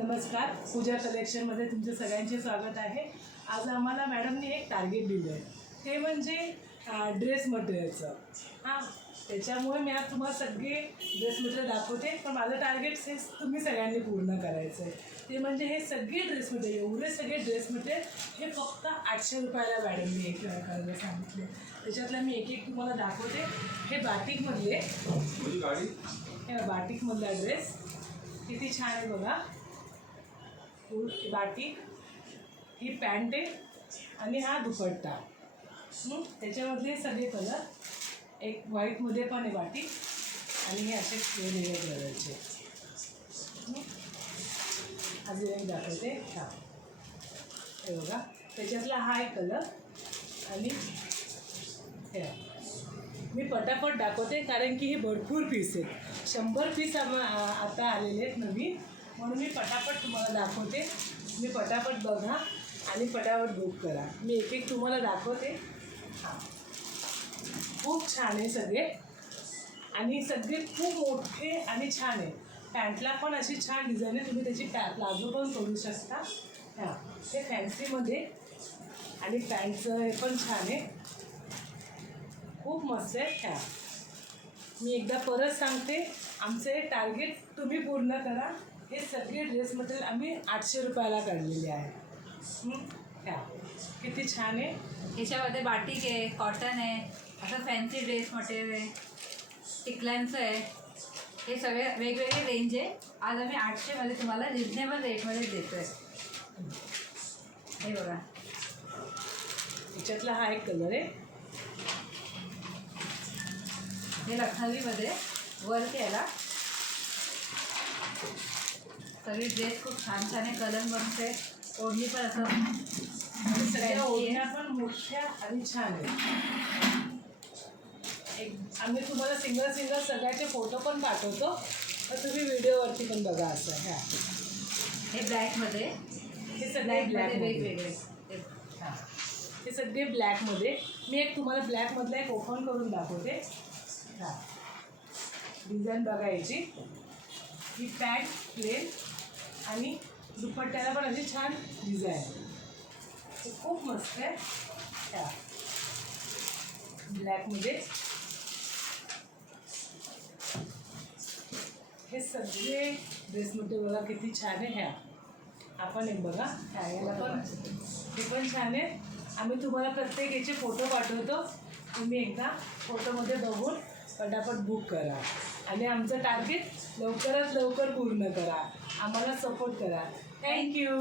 नमस्कार, पूजा कलेक्शनमध्ये तुमचं सगळ्यांचे स्वागत आहे। आज आम्हाला मॅडमने एक टार्गेट दिलं आहे, ते म्हणजे ड्रेस मटेरियलचं। त्याच्यामुळे मी आज तुम्हाला सगळे ड्रेस मटेरियल दाखवते, पण माझं टार्गेट हे तुम्ही सगळ्यांनी पूर्ण करायचं आहे। ते म्हणजे हे सगळे ड्रेस मटेरियल, एवढे सगळे ड्रेस मटेरियल हे फक्त 800 रुपयाला मॅडमने एक करायला सांगितले। त्याच्यातलं मी एक एक तुम्हाला दाखवते। हे बाटिकमधले, हे बाटिकमधला ड्रेस किती छान आहे बघा। बाटिक, ही पॅन्ट आहे आणि हा दुपट्टा। त्याच्यामधले सगळे कलर, एक व्हाईटमध्ये पण आहे बाटिक आणि हे असे वेगवेगळे कलरचे। अजून एक दाखवते, हे बघा। त्याच्यातला हा एक कलर आणि हे मी पटापट दाखवते कारण की हे भरपूर पीस आहेत, 100 पीस आता आलेले आहेत नवीन, म्हणून मी पटापट तुम्हाला दाखवते। मी पटापट बघा आणि पटापट बुक करा। मी एक एक तुम्हाला दाखवते। खूप छान आहे सगळे आणि सगळे खूप मोठे आणि छान आहे। पॅन्टला पण अशी छान डिझाईन आहे, तुम्ही त्याची प्लाझो पण करू शकता। हे फॅन्सीमध्ये आणि पॅन्टचं हे पण छान आहे, खूप मस्त आहे। मी एकदा परत सांगते, आमचं हे टार्गेट तुम्ही पूर्ण करा। हे सगळे ड्रेस मटेरियल आम्ही 800 रुपयाला काढलेले आहे। किती छान आहे। ह्याच्यामध्ये बाटिक आहे, कॉटन आहे, असं फॅन्सी ड्रेस मटेरियल आहे, टिकल्यांचं आहे। हे सगळे वेगवेगळे रेंज आहे। आज आम्ही 800मध्ये तुम्हाला रिजनेबल रेटमध्ये देतो आहे। हे बघा, याच्यातला हा एक कलर आहे, हे लखनवीमध्ये वर्क याला सगळे ड्रेस खूप छान छान आहे। कलर बनते, ओढणी पण असं सगळ्या ओढण्या पण मोठ्या आणि छान आहे। आम्ही तुम्हाला सिंगल सिंगल सगळ्याचे फोटो पण पाठवतो, तर तुम्ही व्हिडिओवरती पण बघा। असं हे ब्लॅकमध्ये, हे सगळे ब्लॅकमध्ये वेगवेगळे, हे सगळे ब्लॅकमध्ये। मी एक तुम्हाला ब्लॅकमधला एक ओपन करून दाखवते। डिझाईन बघायची, ही पॅन्ट प्लेन आणि दुपट्ट्याला पण अशी छान डिझाईन, खूप मस्त आहे। ब्लॅकमध्ये हे सगळे ड्रेस मटेरियल बघा किती छान आहे। ह्या आपण एक बघा, याला पण हे पण छान आहे। आम्ही तुम्हाला प्रत्येक याचे फोटो पाठवतो, तुम्ही एकदा फोटोमध्ये बघून पटापट बुक करा आणि आमचं टार्गेट लवकरात लवकर पूर्ण करा। आम्हाला सपोर्ट करा। थँक्यू।